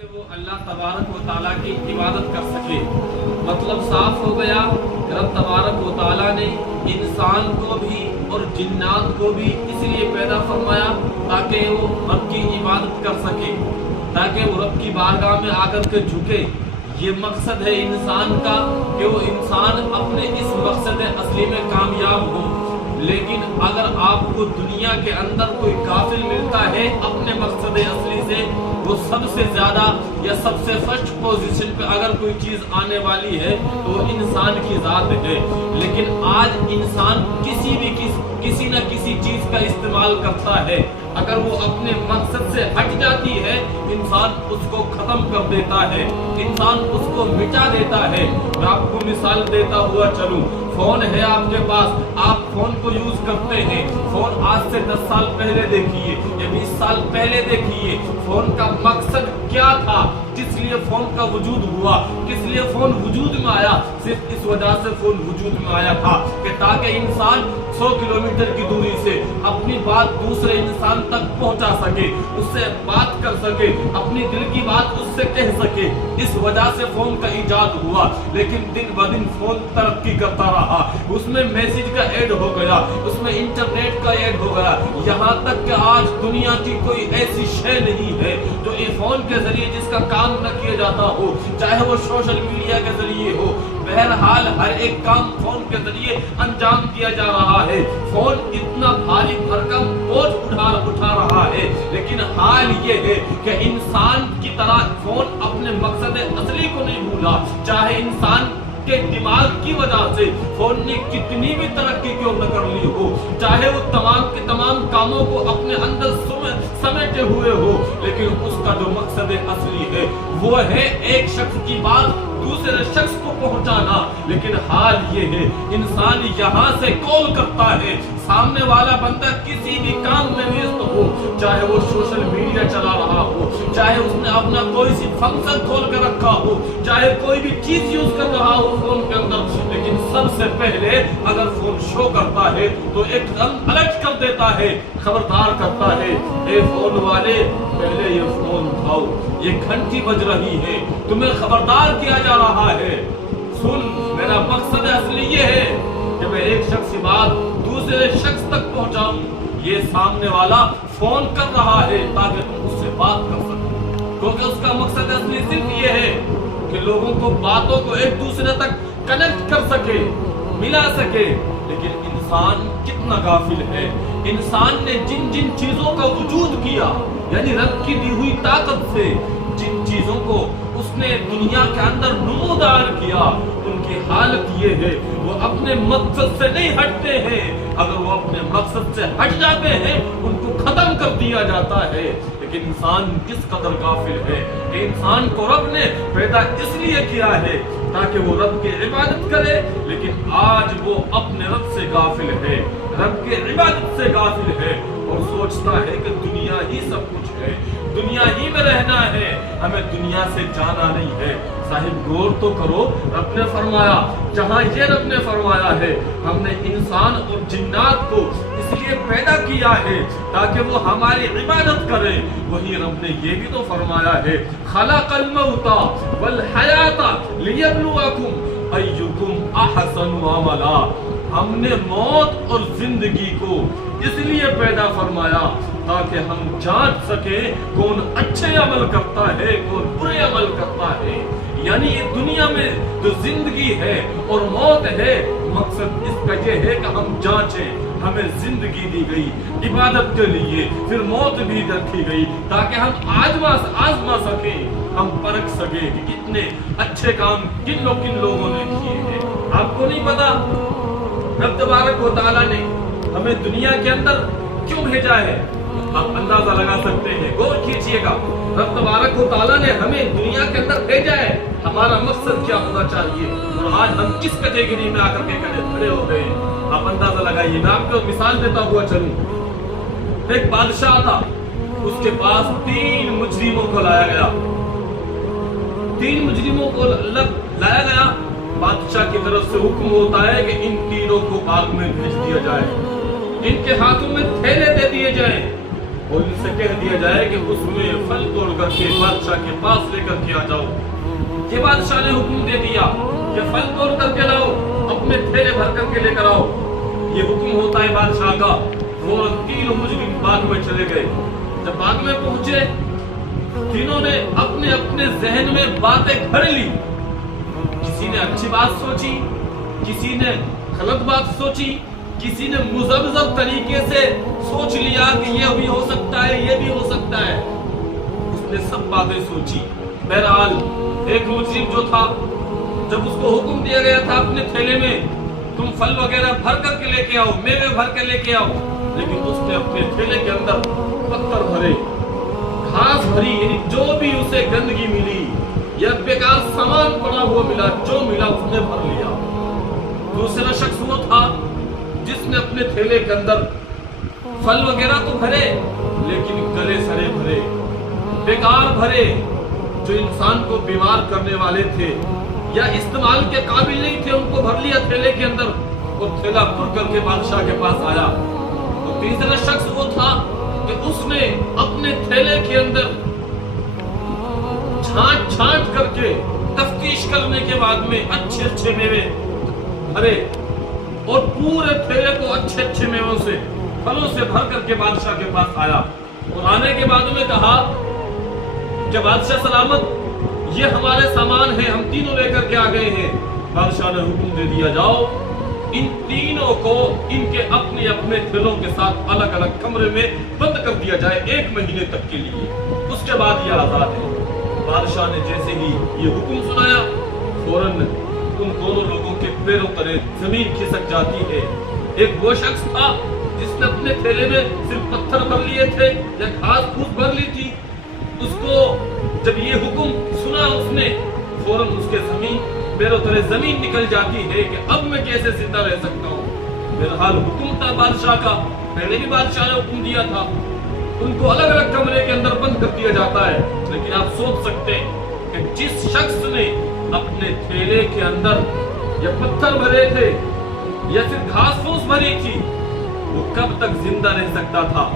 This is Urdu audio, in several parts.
کہ وہ اللہ تبارک و تعالیٰ کی عبادت کر سکے۔ مطلب صاف ہو گیا، رب تبارک و تعالیٰ نے انسان کو بھی اور جنات کو بھی اس لیے پیدا فرمایا تاکہ وہ رب کی عبادت کر سکے، تاکہ وہ رب کی بارگاہ میں آ کر کے جھکے۔ یہ مقصد ہے انسان کا کہ وہ انسان اپنے اس مقصد اصلی میں کامیاب ہو۔ لیکن اگر آپ کو دنیا کے اندر کوئی غافل ملتا ہے اپنے مقصد اصلی سے، وہ سب سے زیادہ یا سب سے فرسٹ پوزیشن پہ اگر کوئی چیز آنے والی ہے تو وہ انسان کی ذات ہے۔ لیکن آج انسان کسی نہ کسی چیز کا استعمال کرتا ہے، اگر وہ اپنے مقصد سے ہٹ جاتی ہے انسان اس کو ختم کر دیتا ہے، انسان اس کو مٹا دیتا ہے۔ میں آپ کو مثال دیتا ہوا چلوں، فون ہے آپ کے پاس، آپ فون کو یوز کرتے ہیں۔ فون آج سے 10 سال پہلے دیکھیے یا 20 سال پہلے دیکھیے، فون کا مقصد کیا تھا، کس لیے فون کا وجود ہوا، کس لیے فون وجود میں آیا؟ صرف اس وجہ سے فون وجود میں آیا تھا کہ تاکہ انسان 100 کلومیٹر کی دوری سے اپنی بات دوسرے انسان تک پہنچا سکے، اس سے بات کر سکے، اپنی دل کی بات اس سے کہہ سکے۔ اس وجہ سے فون کا ایجاد ہوا۔ لیکن دن بدن فون ترقی کرتا رہا، اس میں میسج کا ایڈ ہو گیا، اس میں انٹرنیٹ کا ایڈ ہو گیا، یہاں تک کہ آج دنیا کی کوئی ایسی شے نہیں ہے جو اس فون کے ذریعے جس کا کام نہ کیا جاتا ہو، چاہے وہ سوشل میڈیا کے ذریعے ہو۔ بہرحال ہر ایک کام فون کے ذریعے انجام دیا جا رہا ہے۔ فون اتنا بھاری بھرکم بوجھ اٹھا رہا ہے، لیکن حال یہ ہے کہ انسان کی طرح فون اپنے مقصد اصلی کو نہیں بھولا۔ چاہے انسان کے دماغ کی وجہ سے فون نے کتنی بھی ترقی کیوں نہ کر لی ہو، چاہے وہ تمام کے تمام کاموں کو اپنے اندر سمیٹے ہوئے ہو، لیکن اس کا جو مقصد اصلی ہے وہ ہے ایک شخص کی بات دوسرے شخص کو پہنچانا۔ لیکن حال یہ ہے انسان یہاں سے کال کرتا ہے، سامنے والا بندہ کسی بھی کام میں ویست ہو، چاہے وہ سوشل میڈیا چلا رہا ہو، چاہے اس نے اپنا کوئی سی فنکشن کھول کے رکھا ہو، چاہے کوئی بھی چیز یوز کر رہا ہو فون کے اندر، لیکن سب سے پہلے اگر فون شو کرتا ہے تو ایک دم الرٹ کر دیتا ہے، خبردار کرتا ہے، اے فون والے پہلے یہ فون اٹھاؤ، یہ گھنٹی بج رہی ہے، تمہیں خبردار کیا جا رہا ہے۔ سن، میرا مقصد اصلی یہ ہے کہ میں ایک شخص کی بات دوسرے شخص تک پہنچاؤں۔ یہ سامنے والا فون کر رہا ہے تاکہ تم اس سے بات کر سکو، کیونکہ اس کا مقصد اصلی صرف یہ ہے کہ لوگوں کو باتوں کو ایک دوسرے تک کنیکٹ کر سکے، ملا سکے۔ لیکن انسان کتنا غافل ہے، انسان نے جن جن چیزوں کا وجود کیا، یعنی رب کی دی ہوئی طاقت سے جن چیزوں کو اس نے دنیا کے اندر نمودار کیا، ان کی حالت یہ ہے وہ اپنے مقصد سے نہیں ہٹتے ہیں۔ اگر وہ اپنے مقصد سے ہٹ جاتے ہیں ان کو ختم کر دیا جاتا ہے۔ لیکن انسان کس قدر غافل ہے کہ انسان کو رب نے پیدا اس لیے کیا ہے تاکہ وہ رب کی عبادت کرے، لیکن آج وہ اپنے رب سے غافل ہے، رب کی عبادت سے غافل ہے، اور سوچتا ہے کہ دنیا ہی سب کچھ ہے، دنیا ہی میں رہنا ہے، ہمیں دنیا سے جانا نہیں ہے۔ صاحب غور تو کرو، رب نے فرمایا، جہاں یہ رب نے فرمایا ہے ہم نے انسان اور جنات کو اس لیے پیدا کیا ہے تاکہ وہ ہماری عبادت کریں، وہی رب نے یہ بھی تو فرمایا ہے، خلق الموت والحیات لیبلوکم ایکم احسن عملا۔ ہم نے موت اور زندگی کو اس لیے پیدا فرمایا تاکہ ہم جانچ سکیں کون اچھے عمل کرتا ہے، کون برے عمل کرتا ہے۔ یعنی یہ دنیا میں جو زندگی ہے اور موت ہے، مقصد اس کا یہ ہے کہ ہم جانچیں۔ ہمیں زندگی دی گئی عبادت کے لیے، پھر موت بھی رکھی گئی تاکہ ہم آزما سکیں، ہم پرکھ سکیں کہ کتنے اچھے کام کن لوگوں نے کیے ہیں۔ آپ کو نہیں پتا رب تبارک و تعالیٰ نے ہمیں دنیا کے اندر کیوں بھیجا ہے؟ آپ اندازہ لگا سکتے ہیں، غور کیجئے گا، رب تبارک و تعالیٰ نے ہمیں دنیا کے اندر بھیجا ہے، ہمارا مقصد کیا ہونا چاہیے، اور آج ہم کس کیٹیگری میں آ کر کے کھڑے ہو گئے ہیں؟ آپ اندازہ لگائیے۔ میں آپ کو مثال دیتا ہوا چلوں، ایک بادشاہ تھا، اس کے پاس 3 مجرموں کو لایا گیا، 3 مجرموں کو لایا گیا، بادشاہ کی طرف سے حکم ہوتا ہے کہ ان تینوں کو آگ میں بھیج دیا جائے، ان کے ہاتھوں میں تھیلے دے دیے جائیں، اور ان سے کہہ دیا جائے کہ اس میں پھل توڑ کر کے بادشاہ کے پاس لے کر کے آ جاؤ۔ یہ بادشاہ نے حکم دے دیا کہ پھل توڑ کر کے لاؤ، اپنے تھیلے بھر کر کے لے کر آؤ۔ یہ حکم ہوتا ہے بادشاہ کا۔ فوراً تینوں مجرم باغ میں چلے گئے۔ جب باغ میں پہنچے، تینوں نے اپنے اپنے ذہن میں باتیں گھڑ لی۔ کسی نے اچھی بات سوچی، کسی نے غلط بات سوچی، کسی نے مذبذب طریقے سے سوچ لیا کہ یہ بھی ہو سکتا ہے، یہ بھی ہو سکتا ہے۔ اس نے سب باتیں سوچی۔ بہرحال ایک مجرم جو تھا، جب اس کو حکم دیا گیا تھا اپنے تھیلے میں تم پھل وغیرہ بھر کر کے لے کے آؤ، میوے بھر کے لے کے آؤ، لیکن اس نے اپنے تھیلے کے اندر پتھر بھرے، گھاس بھری، یعنی جو بھی اسے گندگی ملی یا بیکار سامان پڑا ہوا ملا، جو ملا اس نے بھر لیا۔ دوسرا شخص وہ تھا جس نے اپنے تھیلے کے اندر پھل وغیرہ تو بھرے، لیکن گلے سڑے بھرے، بیکار بھرے، جو انسان کو بیمار کرنے والے تھے یا استعمال کے قابل نہیں تھے، ان کو بھر لیا تھیلے کے اندر اور تھیلا پر کر کے بادشاہ کے پاس آیا۔ تو تیسرا شخص وہ تھا کہ اس نے اپنے تھیلے کے اندر چھانٹ چھانٹ کر کے تفتیش کرنے کے بعد میں اچھے اچھے میوے بھرے اور پورے تھیلے کو اچھے اچھے میووں سے، پھلوں سے بھر کر کے بادشاہ کے پاس آیا اور آنے کے بعد میں کہا کہ بادشاہ سلامت، یہ ہمارے سامان ہیں، ہم تینوں لے کر کے آ گئے ہیں۔ بادشاہ نے حکم دے دیا جاؤ ان تینوں کو ان کے اپنے اپنے تھیلوں کے ساتھ الگ الگ کمرے میں بند کر دیا جائے 1 مہینے تک کے لیے، اس کے بعد یہ آزاد ہے۔ بادشاہ نے جیسے ہی یہ حکم سنایا، فوراً ان دونوں لوگوں کے پیروں تلے زمین کھسک جاتی ہے۔ ایک وہ شخص تھا جس نے اپنے تھیلے میں صرف پتھر بھر لیے تھے یا گھاس پھوس بھر لی تھی، اس کو جب یہ حکم سنا اس نے، فوراً اس کے پیروں تلے زمین نکل جاتی ہے کہ اب میں کیسے زندہ رہ سکتا ہوں۔ بہرحال حکم تھا بادشاہ کا، پہلے بھی بادشاہ نے حکم دیا تھا، ان کو الگ الگ کمرے کے اندر بند کر دیا جاتا ہے۔ لیکن آپ سوچ سکتے ہیں کہ جس شخص نے اپنے تھیلے کے اندر یا پتھر بھرے تھے یا پھر گھاس پھوس بھری تھی، وہ کب تک زندہ رہ سکتا تھا؟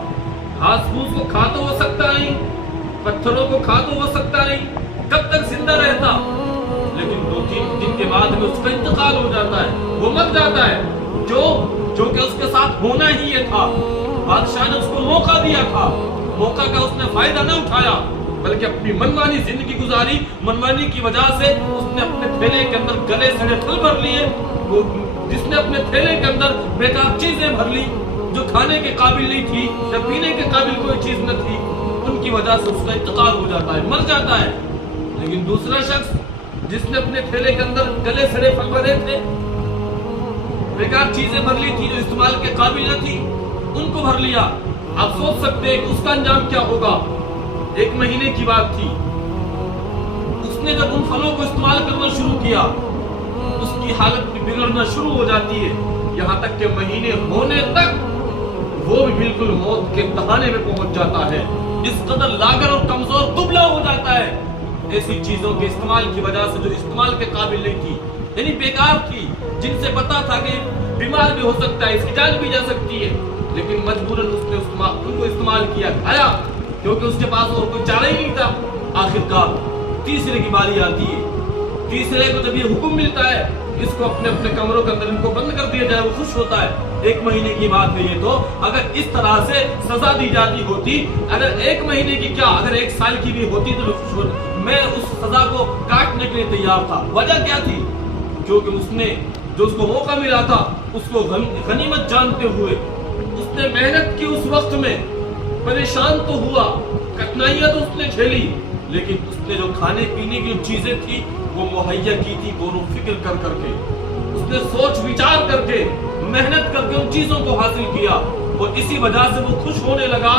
گھاس پھوس کو کھا تو ہو سکتا نہیں، پتھروں کو کھا تو ہو سکتا نہیں، کب تک زندہ رہتا؟ لیکن 2-3 دن کے بعد میں اس کا انتقال ہو جاتا ہے، وہ مر جاتا ہے، جو کہ اس کے ساتھ ہونا ہی یہ تھا۔ بادشاہ نے اس کو موقع دیا تھا، موقع کا اس نے فائدہ نہ اٹھایا، بلکہ اپنی منمانی زندگی گزاری۔ منمانی کی وجہ سے اس نے اپنے تھیلے کے اندر گلے سڑے پھل بھر لیے، جس نے اپنے تھیلے کے اندر بیکار چیزیں بھر لی جو کھانے کے قابل نہیں تھی یا پینے کے قابل کوئی چیز نہ تھی، ان کی وجہ سے اس کا انتقال ہو جاتا ہے، مر جاتا ہے۔ لیکن دوسرا شخص جس نے اپنے تھیلے کے اندر گلے سڑے پھل بھرے تھے، بیکار چیزیں بھر لی تھی جو استعمال کے قابل نہ تھی، ان کو بھر لیا۔ آپ سوچ سکتے ہیں کہ اس کا انجام کیا ہوگا۔ 1 مہینے کی بات تھی، اس نے جب ان پھلوں کو استعمال کرنا شروع کیا، اس کی حالت بھی بگڑنا شروع ہو جاتی ہے، یہاں تک کہ مہینے ہونے تک وہ بھی بالکل موت کے دہانے میں پہنچ جاتا ہے، اس قدر لاغر اور کمزور دبلا ہو جاتا ہے ایسی چیزوں کے استعمال کی وجہ سے جو استعمال کے قابل نہیں تھی، یعنی بیکار تھی، جن سے پتا تھا کہ بیمار بھی ہو سکتا ہے، اس کی جان بھی جا سکتی ہے، لیکن مجبوراً اس نے ان کو استعمال کیا، کھایا، کیونکہ اس کے پاس اور کوئی چارہ ہی نہیں تھا۔ آخرکار تیسرے کی باری آتی ہے، تیسرے کو جب یہ حکم ملتا ہے اس کو اپنے اپنے کمروں کے اندر ان کو بند کر دیا جائے، وہ خوش ہوتا ہے۔ 1 مہینے کی بات ہے یہ تو، اگر اس طرح سے سزا دی جاتی ہوتی، اگر 1 مہینے کی کیا اگر 1 سال کی بھی ہوتی تو خوش ہوتا۔ میں اس سزا کو کاٹنے کے لیے تیار تھا۔ وجہ کیا تھی؟ کیونکہ اس نے جو اس کو موقع ملا تھا اس کو غنیمت جانتے ہوئے اس نے محنت کی، اس وقت میں پریشان تو ہوا، کٹھنائیاں تو اس نے جھیلی، لیکن اس نے جو کھانے پینے کی چیزیں تھی وہ مہیا کی تھی غور و فکر کر کر کے، اس نے سوچ وچار کر کے محنت کر کے ان چیزوں کو حاصل کیا، اور اسی وجہ سے وہ خوش ہونے لگا۔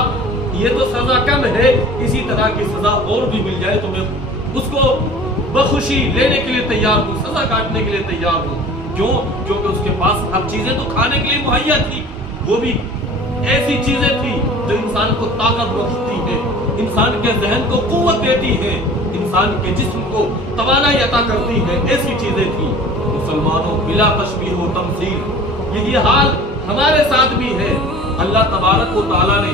یہ تو سزا کم ہے، اسی طرح کی سزا اور بھی مل جائے تو میں اس کو بخوشی لینے کے لیے تیار ہوں، سزا کاٹنے کے لیے تیار ہوں۔ کیوں؟ کیونکہ اس کے پاس ہر چیزیں تو کھانے کے لیے مہیا تھی، وہ بھی ایسی چیزیں تھی جو انسان کو طاقت بخشتی ہے، انسان کے ذہن کو قوت دیتی ہے، انسان کے جسم کو توانائی عطا کرتی ہے، ایسی چیزیں تھی۔ مسلمانوں بلا تشبیہ و تمثیل یہی حال ہمارے ساتھ بھی ہے۔ اللہ تبارک و تعالیٰ نے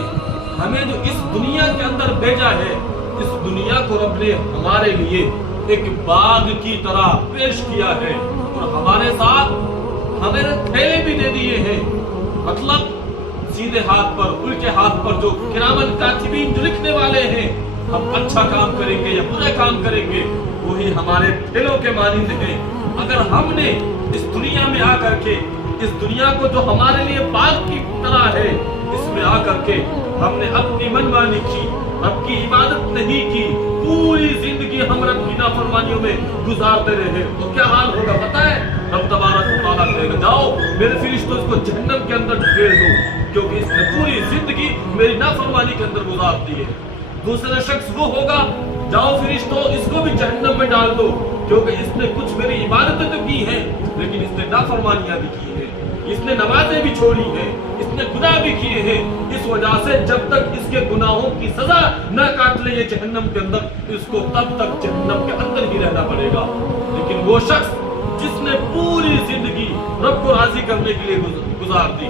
ہمیں جو اس دنیا کے اندر بھیجا ہے، اس دنیا کو رب نے ہمارے لیے ایک باغ کی طرح پیش کیا ہے، اور ہمارے ساتھ ہمیں تھیلے بھی دے دیے ہیں۔ مطلب سیدھے ہاتھ پر، الٹے ہاتھ پر جو کرامن کاتبین جو لکھنے والے ہیں، ہم اچھا کام کریں گے یا برا کام کریں گے، وہی ہمارے تھیلوں کے مانند ہیں۔ اگر ہم نے اس دنیا میں آ کر کے، اس دنیا کو جو ہمارے لیے باغ کی طرح ہے، اس میں آ کر کے ہم نے اپنی منمانی کی، رب کی عبادت نہیں کی، پوری زندگی ہم رب کی نافرمانیوں میں گزارتے رہے، تو کیا حال ہوگا پتہ ہے؟ رب تبارک و تعالیٰ کہے گا جاؤ میرے فرشتوں اس کو جہنم کے اندر ڈھکیل دو، کیونکہ اس نے پوری زندگی میری نافرمانی کے اندر گزار دی ہے۔ دوسرا شخص وہ ہوگا، جاؤ فرشتوں اس کو بھی جہنم میں ڈال دو، کیونکہ اس نے کچھ میری عبادتیں تو کی ہیں لیکن اس نے نافرمانیاں بھی کی ہیں، اس نے نمازیں بھی چھوڑی ہیں، اس نے گناہ بھی کیے ہیں، اس وجہ سے جب تک اس کے گناہوں کی سزا نہ کاٹ لے یہ جہنم کے اندر، اس کو تب تک جہنم کے اندر ہی رہنا پڑے گا۔ لیکن وہ شخص جس نے پوری زندگی رب کو راضی کرنے کے لیے گزار دی،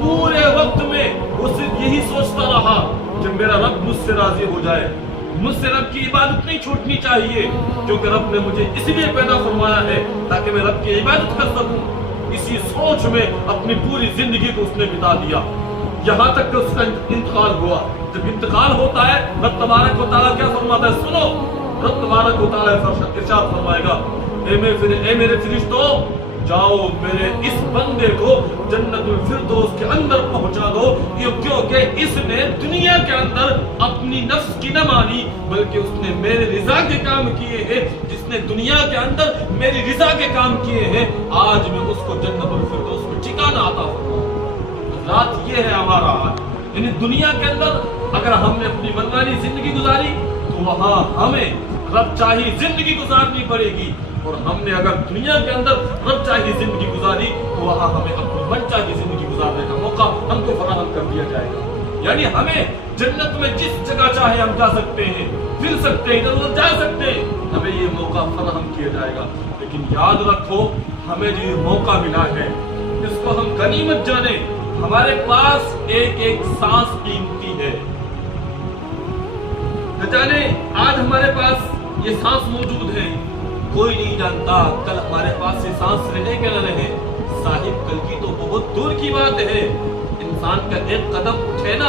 پورے وقت میں وہ صرف یہی سوچتا رہا کہ میرا رب مجھ سے راضی ہو جائے، مجھ سے رب کی عبادت نہیں چھوٹنی چاہیے، کیونکہ رب نے مجھے اس لیے پیدا فرمایا ہے تاکہ میں رب کی عبادت کر سکوں۔ اسی سوچ میں اپنی پوری زندگی کو اس نے بتا دیا، یہاں تک کہ اس کا انتقال ہوا۔ جب انتقال ہوتا ہے رب تبارک و تعالیٰ کیا فرماتا ہے؟ سنو، رب تبارک و تعالیٰ ارشاد فرمائے گا، اے میرے فرشتوں، جاؤ میرے اس بندے کو جنت الفردوس کے اندر پہنچا دو، کیونکہ اس نے دنیا کے اندر اپنی نفس کی نہ مانی بلکہ اس نے میرے رضا کے کام کیے ہیں۔ جس نے دنیا کے اندر میری رضا کے کام کیے ہیں، آج میں اس کو جنت الفردوس میں ٹھکانہ عطا فرماؤں۔ حضرات یہ ہے ہمارا حال، یعنی دنیا کے اندر اگر ہم نے اپنی منمانی زندگی گزاری تو وہاں ہمیں رب چاہی زندگی گزارنی پڑے گی، اور ہم نے اگر دنیا کے اندر رب چاہی زندگی گزاری تو وہاں ہمیں اپنی من چاہی زندگی گزارنے کا موقع ہم کو فراہم کر دیا جائے گا۔ یعنی ہمیں جنت میں جس جگہ چاہے ہم جا سکتے ہیں، پھر سکتے ہیں، ادھر ادھر جا سکتے ہیں، ہمیں یہ موقع فراہم کیا جائے گا۔ لیکن یاد رکھو، ہمیں جو یہ موقع ملا ہے اس کو ہم غنیمت جانیں۔ ہمارے پاس ایک ایک سانس قیمتی ہے، نہ جانے آج ہمارے پاس یہ سانس موجود ہے، کوئی نہیں جانتا کل ہمارے پاس یہ سانس رہے کہ نہ رہے۔ صاحب کل کی تو بہت دور کی بات ہے، انسان کا ایک قدم اٹھے نا،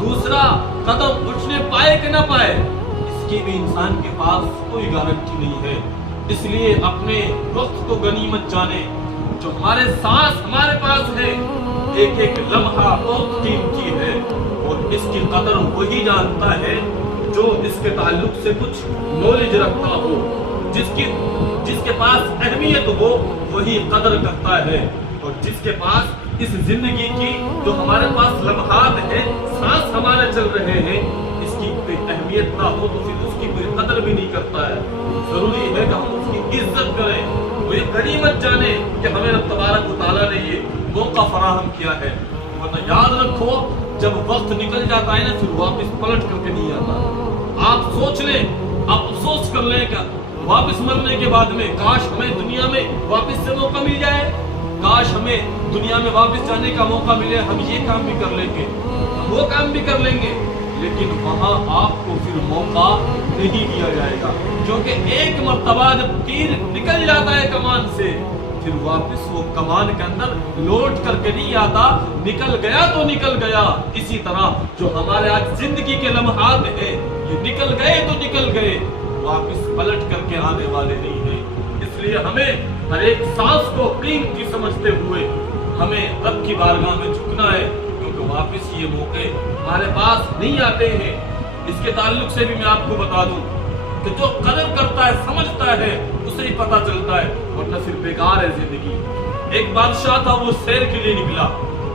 دوسرا قدم اٹھنے پائے کہ نہ پائے، اس کی بھی انسان کے پاس کوئی گارنٹی نہیں ہے۔ اس لیے اپنے وقت کو غنیمت جانے، جو ہمارے سانس ہمارے پاس ہے، ایک ایک لمحہ بہت قیمتی ہے، اور اس کی قدر وہی جانتا ہے جو اس کے تعلق سے کچھ نالج رکھتا ہو، جس کے پاس اہمیت ہو وہی قدر کرتا ہے، اور جس کے پاس اس زندگی کی جو ہمارے پاس لمحات ہیں، سانس ہمارے چل رہے ہیں، اس کی کوئی اہمیت نہ ہو تو پھر اس کی کوئی قدر بھی نہیں کرتا ہے۔ ضروری ہے کہ ہم اس کی عزت کریں، وہ یہ غنیمت جانے کہ ہمیں رب تبارک و تعالیٰ نے یہ موقع فراہم کیا ہے۔ ورنہ یاد رکھو، جب وقت نکل جاتا ہے نا، پھر واپس پلٹ کر کے نہیں آتا۔ آپ سوچ لیں، آپ افسوس کر لیں کہ واپس مرنے کے بعد میں کاش ہمیں دنیا میں واپس سے موقع مل جائے، کاش ہمیں دنیا میں واپس جانے کا موقع ملے، ہم یہ کام بھی کر لیں گے، ہم وہ کام بھی کر لیں گے، لیکن وہاں آپ کو پھر موقع نہیں دیا جائے گا، کیونکہ ایک مرتبہ جب تیر نکل جاتا ہے کمان سے، پھر واپس وہ کمان کے اندر لوٹ کر کے نہیں آتا، نکل گیا تو نکل گیا۔ اسی طرح جو ہمارے آج زندگی کے لمحات ہیں، یہ نکل گئے تو نکل گئے، واپس پلٹ کر کے آنے والے نہیں ہیں۔ اس لیے ہمیں ہر ایک سانس کو قیمتی سمجھتے ہوئے ہمیں رب کی بارگاہ میں جھکنا ہے، کیونکہ واپس یہ موقع ہمارے پاس نہیں آتے ہیں۔ اس کے تعلق سے بھی میں آپ کو بتا دوں کہ جو قدر کرتا ہے، سمجھتا ہے، اسے ہی پتہ چلتا ہے، ورنہ پھر بیکار ہے زندگی۔ ایک بادشاہ تھا، وہ سیر کے لیے نکلا،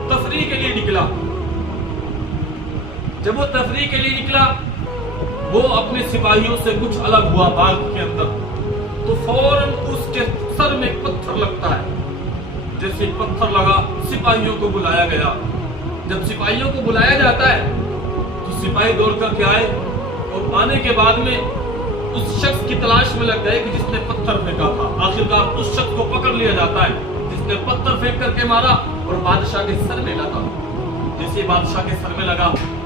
تفریح کے لیے نکلا۔ جب وہ تفریح کے لیے نکلا، وہ اپنے سپاہیوں سے کچھ الگ ہوا باغ کے اندر، تو فوراً اس کے سر میں ایک پتھر لگتا ہے۔ جیسے پتھر لگا، سپاہیوں کو بلایا گیا۔ جب سپاہیوں کو بلایا جاتا ہے تو سپاہی دوڑ کر کے آئے، اور آنے کے بعد میں اس شخص کی تلاش میں لگ گئے کہ جس نے پتھر پھینکا تھا۔ آخرکار اس شخص کو پکڑ لیا جاتا ہے جس نے پتھر پھینک کر کے مارا اور بادشاہ کے سر میں لگا۔ جیسے بادشاہ کے سر میں لگا